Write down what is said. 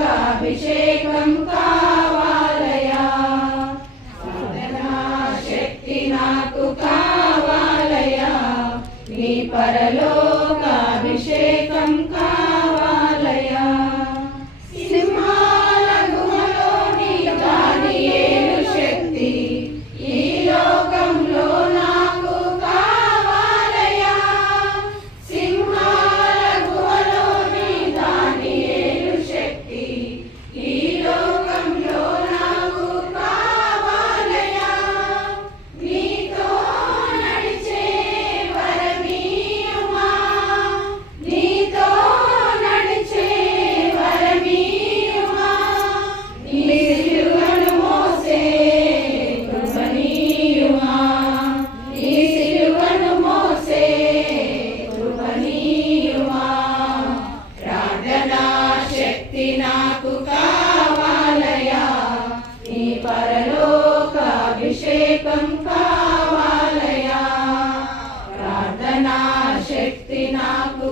పరలోకాభిషేకం కావాలయా, సాధనా శక్తి నాకు కావాలయా, నీ పరలోకాభిషేకం కావాలయా. సింహాల గుహలోని దానియేలు శక్తి ఈ లోకంలో నాకు కావాలయా, సింహాల గుహలోని దానియేలు శక్తి ఈ లోకంలో నాకు కావాలయా. నీతో నడిచే వరమీయుమా, నీతో నడిచే వరమీయుమా, నీ సిలువను మోసే కృపనీయుమా, నీ సిలువను మోసే కృపనీయుమా. ప్రార్థనా శక్తి నాకు కావాలయా, నీ పరలోకాభిషేకం కావాలయా, ప్రార్థనా శక్తి నాకు